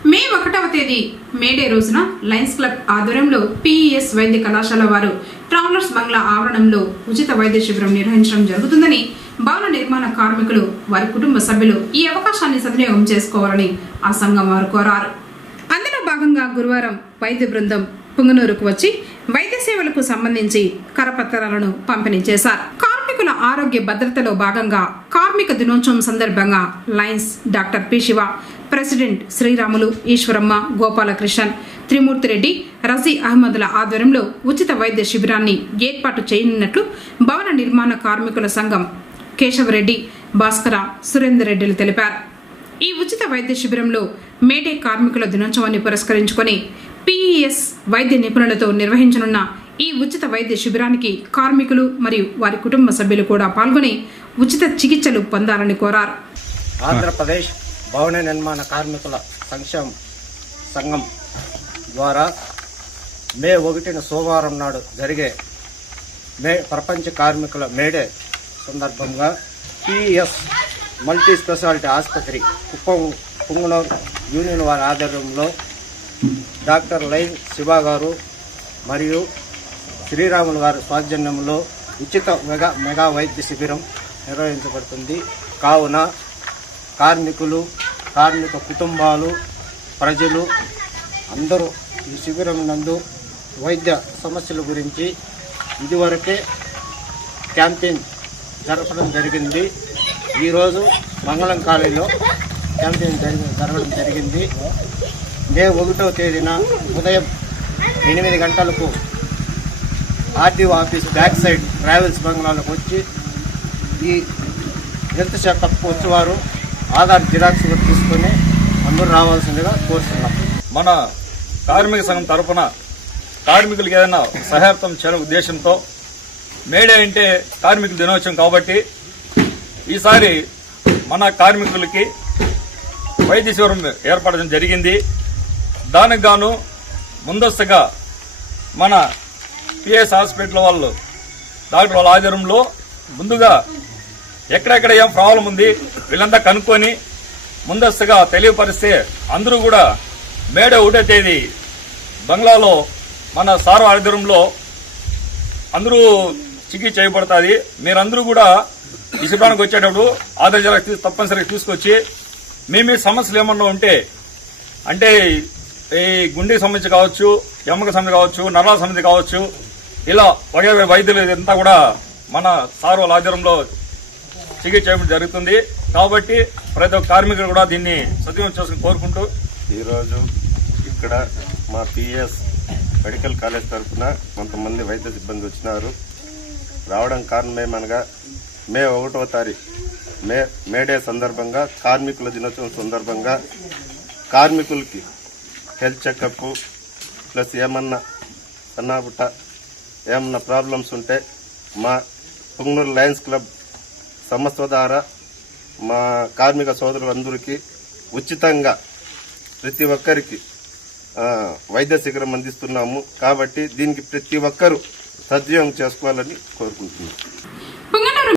మే ఒకటవ తేదీ మేడే రోజున లయన్స్ క్లబ్ ఆధ్వర్యంలో పీఈఎస్ వైద్య కళాశాల వారు ట్రావెలర్స్ బంగ్లా ఆవరణంలో ఉచిత వైద్య శిబిరం నిర్వహించడం జరుగుతుందని భవన నిర్మాణ కార్మికులు వారి కుటుంబ సభ్యులు ఈ అవకాశాన్ని సద్వినియోగం చేసుకోవాలని ఆ సంఘం వారు కోరారు. అందులో భాగంగా గురువారం వైద్య బృందం పుంగనూరుకు వచ్చి వైద్య సేవలకు సంబంధించి కరపత్రాలను పంపిణీ చేశారు. ఆరోగ్య భద్రతలో భాగంగా కార్మిక దినోత్సవం సందర్భంగా lions doctor P Shiva president Sriramulu Eshwaramma Gopalakrishnan Trimurthy Reddy Razi అహ్మద్ల ఆధ్వర్యంలో ఉచిత వైద్య శిబిరాన్ని ఏర్పాటు చేయనున్నట్లు భవన నిర్మాణ కార్మికుల సంఘం కేశవరెడ్డి భాస్కర సురేందర్ రెడ్డిలు తెలిపారు. ఈ ఉచిత వైద్య శిబిరంలో మేడే కార్మికుల దినోత్సవాన్ని పురస్కరించుకొని పీఈఎస్ వైద్య నిపుణులతో నిర్వహించనున్న ఈ ఉచిత వైద్య శిబిరానికి కార్మికులు మరియు వారి కుటుంబ సభ్యులు కూడా పాల్గొని ఉచిత చికిత్సలు పొందాలని కోరారు. ఆంధ్రప్రదేశ్ భవన నిర్మాణ కార్మికుల సంక్షేమ సంఘం ద్వారా మే ఒకటిన సోమవారం నాడు జరిగే మే ప్రపంచ కార్మికుల మేడే సందర్భంగా పిఎస్ మల్టీ స్పెషాలిటీ ఆసుపత్రి కుప్పం పుంగనూరు యూనియన్ వారి ఆధ్వర్యంలో డాక్టర్ లైన్ శివ గారు మరియు శ్రీరాములు వారి స్వాధీనంలో ఉచిత మెగా మెగా వైద్య శిబిరం నిర్వహించబడుతుంది. కావున కార్మికులు కార్మిక కుటుంబాలు ప్రజలు అందరూ ఈ శిబిరం నందు వైద్య సమస్యల గురించి ఇదివరకే క్యాంపెయిన్ జరపడం జరిగింది. ఈరోజు మంగళం కాలేజీలో క్యాంపెయిన్ జరిగి జరగడం జరిగింది. మే ఒకటో తేదీన ఉదయం ఎనిమిది గంటలకు RDO office back side travels బంగ్లాలకు వచ్చి ఈ హెల్త్ చెకప్ వచ్చేవారు ఆధార్ జిరాక్స్ కూడా తీసుకొని అందరూ రావాల్సిందిగా కోరుతున్నాం. మన కార్మిక సంఘం తరఫున కార్మికులకు ఏదైనా సహాయత్వం చేయడం ఉద్దేశంతో మేడే అంటే కార్మికుల దినోత్సవం కాబట్టి ఈసారి మన కార్మికులకి వైద్య శిబిరం ఏర్పడడం జరిగింది. దానికి గాను ముందస్తుగా మన పిఎస్ హాస్పిటల్ వాళ్ళు డాక్టర్ వాళ్ళ ఆధ్వర్యంలో ముందుగా ఎక్కడెక్కడ ఏం ప్రాబ్లం ఉంది వీళ్ళంతా కనుక్కొని ముందస్తుగా తెలియపరిస్తే అందరూ కూడా మేడే ఒకటో తేదీ బంగ్లాలో మన సార్ ఆధ్వర్యంలో అందరూ చికిత్స చేయబడుతుంది మీరందరూ కూడా ఈ శిబిరానికి వచ్చేటప్పుడు ఆధార్ తప్పనిసరిగా తీసుకొచ్చి మీ మీ సమస్యలు ఏమన్నా ఉంటే అంటే ఈ గుండెకి సంబంధించి కావచ్చు ఎమ్మకి సంబంధించి కావచ్చు నరాల సంబంధించి కావచ్చు ఇలా వగే వైద్యులు ఇదంతా కూడా మన సార్ వాళ్ళ ఆధ్వర్యంలో చికిత్స చేయడం జరుగుతుంది. కాబట్టి ప్రతి ఒక్క కార్మికులు కూడా దీన్ని సద్వినియోగం చేసుకుని కోరుకుంటూ ఈరోజు ఇక్కడ మా పిఎస్ మెడికల్ కాలేజ్ తరఫున కొంతమంది వైద్య సిబ్బంది వచ్చినారు. రావడం కారణమేమనగా మే ఒకటవ తారీఖు మే మేడే సందర్భంగా కార్మికుల దినోత్సవం సందర్భంగా కార్మికులకి హెల్త్ చెకప్ ప్లస్ ఏమన్నా సన్నాపుట్ట ఏమన్నా ప్రాబ్లమ్స్ ఉంటే మా పుంగనూరు లయన్స్ క్లబ్ సంస్థ ద్వారా మా కార్మిక సోదరులందరికీ ఉచితంగా ప్రతి ఒక్కరికి వైద్య శిఖరం అందిస్తున్నాము. కాబట్టి దీనికి ప్రతి ఒక్కరూ సద్వినియోగం చేసుకోవాలని కోరుకుంటున్నాను